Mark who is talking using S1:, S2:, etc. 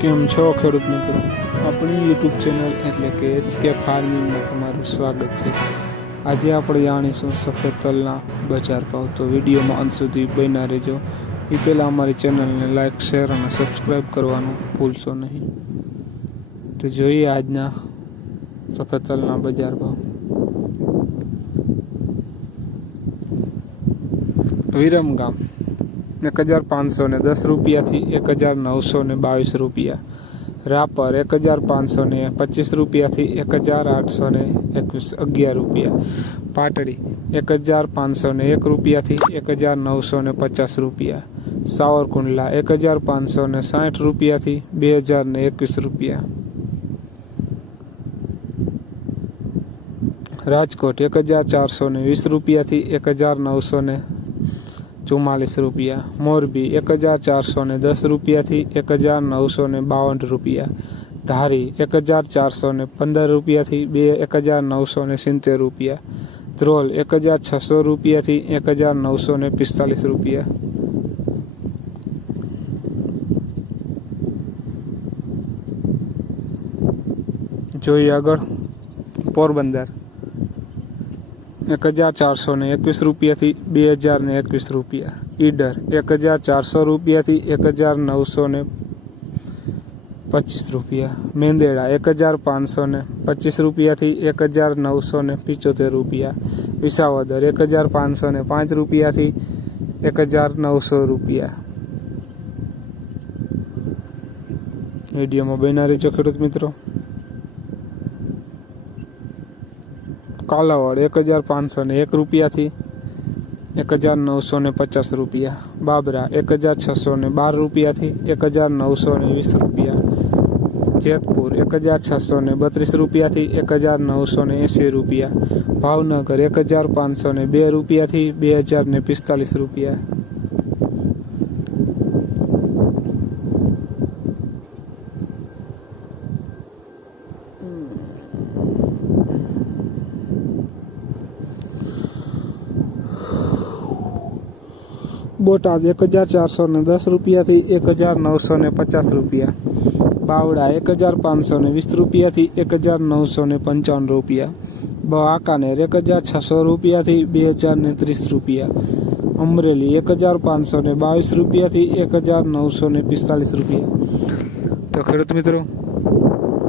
S1: કેમ છો, ખેડૂત મિત્રો? આપણી યુટ્યુબ ચેનલ એટલે કે કે ફાર્મિંગમાં તમારું સ્વાગત છે. આજે આપણે જાણીશું સફેદ તલના બજાર ભાવ. તો વિડીયોમાં અંત સુધી બન્યા રહેજો. એ પહેલાં અમારી ચેનલને લાઇક શેર અને સબસ્ક્રાઈબ કરવાનું ભૂલશો નહીં. તો જોઈએ આજના સફેદ તલના બજાર ભાવ. વિરમગામ. એક હજાર પાંચસો ને દસ રૂપિયાથી એક હજાર નવસો ને બાવીસ રૂપિયા. રાપર એક હજાર પાંચસો ને પચીસ રૂપિયાથી એક હજાર આઠસો ને એકવીસ અગિયાર રૂપિયા. પાટડી એક હજાર પાંચસો ને એક રૂપિયાથી એક હજાર નવસો ને પચાસ રૂપિયા. સાવરકુંડલા એક હજાર પાંચસો ને સાઠ રૂપિયાથી બે હજાર ને એકવીસ રૂપિયા. રાજકોટ એક હજાર ચારસો ને વીસ રૂપિયાથી એક હજાર નવસો ને ચુમ્માલીસ રૂપિયા મોરબી એક હજાર ચારસો ને દસ રૂપિયાથી એક હજાર નવસો ને બાવન રૂપિયા ધારી એક હજાર ચારસો ને પંદર રૂપિયાથી બે એક હજાર નવસો ને સિત્તેર રૂપિયા ધ્રોલ એક હજાર છસો રૂપિયાથી એક હજાર નવસો ને પિસ્તાલીસ રૂપિયા જોઈએ આગળ પોરબંદર એક હજાર ચારસો ને એકવીસ રૂપિયાથી બે હજાર ને એકવીસ રૂપિયા. ઈડર એક હજાર ચારસો રૂપિયાથી એક હજાર નવસો ને પચીસ રૂપિયા. મેંદેડા એક હજાર પાંચસો ને પચીસ રૂપિયાથી એક હજાર નવસો ને પિચોતેર રૂપિયા. વિસાવદર એક હજાર પાંચસો ને પાંચ રૂપિયાથી એક હજાર નવસો રૂપિયા. વિડીયોમાં બન્યા રહેજો ખેડૂત મિત્રો. કાલાવડ, એક હજાર પાંચસો ને એક રૂપિયાથી એક હજાર નવસો ને પચાસ રૂપિયા. બાબરા, એક હજાર છસો ને બાર રૂપિયાથી એક હજાર નવસો ને વીસ રૂપિયા. જેતપુર, એક હજાર છસો ને બત્રીસ રૂપિયાથી એક હજાર નવસો ને એંસી રૂપિયા. ભાવનગર, એક હજાર પાંચસો ને બે રૂપિયાથી બે હજાર ને પિસ્તાલીસ રૂપિયા. બોટાદ એક હજાર ચારસો ને દસ રૂપિયાથી એક હજાર નવસો ને પચાસ રૂપિયા. બાવડા એક હજાર પાંચસો ને વીસ રૂપિયાથી એક હજાર નવસો ને પંચાવન રૂપિયા. વાંકાનેર એક હજાર છસો રૂપિયાથી બે હજાર ને ત્રીસ રૂપિયા. અમરેલી એક હજાર પાંચસો ને બાવીસ રૂપિયાથી એક હજાર નવસો ને પિસ્તાલીસ રૂપિયા. તો ખેડૂત મિત્રો